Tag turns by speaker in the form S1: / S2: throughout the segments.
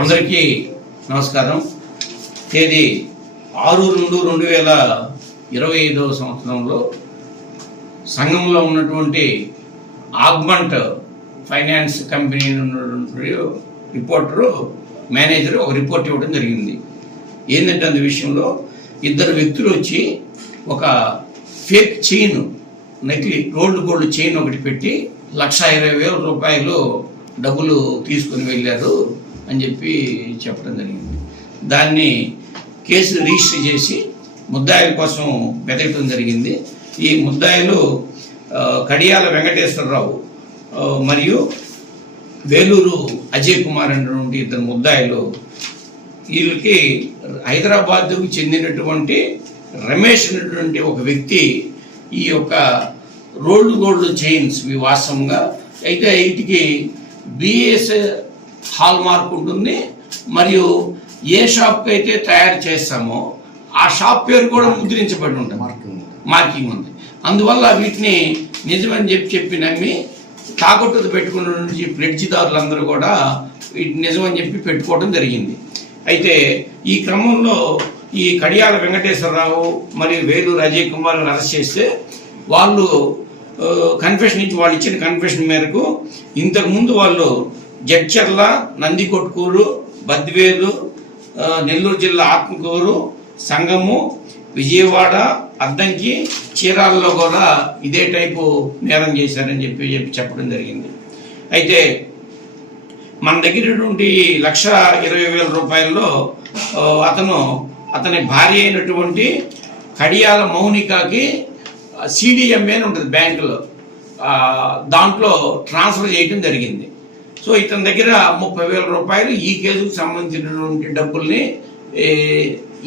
S1: అందరికీ నమస్కారం తేదీ ఆరు రెండు రెండు వేల ఇరవై ఐదవ సంవత్సరంలో సంఘంలో ఉన్నటువంటి augment finance company reporter manager ఒక రిపోర్ట్ ఇవ్వడం జరిగింది ఏంటంటే అందు విషయంలో ఇద్దరు వ్యక్తులు వచ్చి ఒక ఫేక్ చైన్ నకిలీ గోల్డ్ గోల్డ్ చైన్ ఒకటి పెట్టి లక్ష ఇరవై వేల రూపాయలు డబ్బులు తీసుకుని వెళ్ళారు అని చెప్పి చెప్పడం జరిగింది దాన్ని కేసు రిజిస్టర్ చేసి ముద్దాయిల కోసం వెతకడం జరిగింది ఈ ముద్దాయిలు కడియాల వెంకటేశ్వరరావు మరియు వేలూరు అజయ్ కుమార్ అనేటువంటి ఇద్దరు ముద్దాయిలు వీళ్ళకి హైదరాబాద్కు చెందినటువంటి రమేష్ అనేటువంటి ఒక వ్యక్తి ఈ యొక్క రోల్డ్ గోల్డ్ చైన్స్ మీ వాస్తవంగా అయితే వీటికి బిఎస్ హాల్ మార్క్ ఉంటుంది మరియు ఏ షాప్కి అయితే తయారు చేస్తామో ఆ షాప్ పేరు కూడా ముద్రించబడి ఉంటుంది మార్కింగ్ ఉంది అందువల్ల వీటిని నిజమని చెప్పి చెప్పి మీ తాకట్టుతో పెట్టుకున్నటువంటి ప్లెడ్జిదారులందరూ కూడా వీటి నిజమని చెప్పి పెట్టుకోవడం జరిగింది అయితే ఈ క్రమంలో ఈ కడియాల వెంకటేశ్వరరావు మరియు వేలు రాజీవ్ కుమార్ని అరెస్ట్ చేస్తే వాళ్ళు కన్ఫెషన్ ఇచ్చి వాళ్ళు ఇచ్చిన కన్ఫెషన్ మేరకు ఇంతకుముందు వాళ్ళు జడ్చర్ల నందికొట్కూరు బద్వేలు నెల్లూరు జిల్లా ఆత్మకూరు సంగము విజయవాడ అద్దంకి చీరాలలో కూడా ఇదే టైపు నేరం చేశారని చెప్పి చెప్పి చెప్పడం జరిగింది అయితే మన దగ్గర లక్ష ఇరవై వేల రూపాయల్లో అతను అతని భార్య అయినటువంటి కడియాల మౌనికకి సిడిఎంఏ అని ఉంటుంది బ్యాంకులో దాంట్లో ట్రాన్స్ఫర్ చేయడం జరిగింది సో ఇతని దగ్గర ముప్పై వేల రూపాయలు ఈ కేసుకు సంబంధించినటువంటి డబ్బుల్ని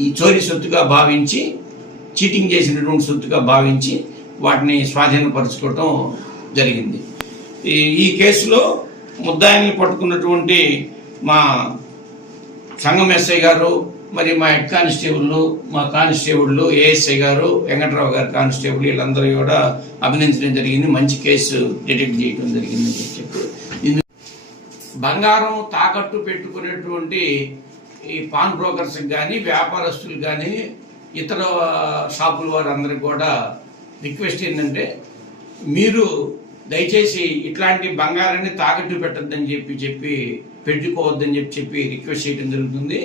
S1: ఈ చోరీ సొత్తుగా భావించి చీటింగ్ చేసినటువంటి సొత్తుగా భావించి వాటిని స్వాధీనపరచుకోవటం జరిగింది ఈ కేసులో ముద్దాయిల్ని పట్టుకున్నటువంటి మా సంఘం ఎస్ఐ గారు మరి మా హెడ్ కానిస్టేబుల్ మా కానిస్టేబుళ్ళు ఏఎస్ఐ గారు వెంకట్రావు గారు కానిస్టేబుల్ వీళ్ళందరూ కూడా అభినందించడం జరిగింది మంచి కేసు డిటెక్ట్ చేయడం జరిగిందని చెప్పి బంగారం తాకట్టు పెట్టుకునేటువంటి ఈ పాన్ బ్రోకర్స్కి కానీ వ్యాపారస్తులు కానీ ఇతర షాపుల వారు కూడా రిక్వెస్ట్ ఏంటంటే మీరు దయచేసి ఇట్లాంటి బంగారాన్ని తాకట్టు పెట్టద్దని చెప్పి చెప్పి పెట్టుకోవద్దని చెప్పి చెప్పి రిక్వెస్ట్ చేయడం జరుగుతుంది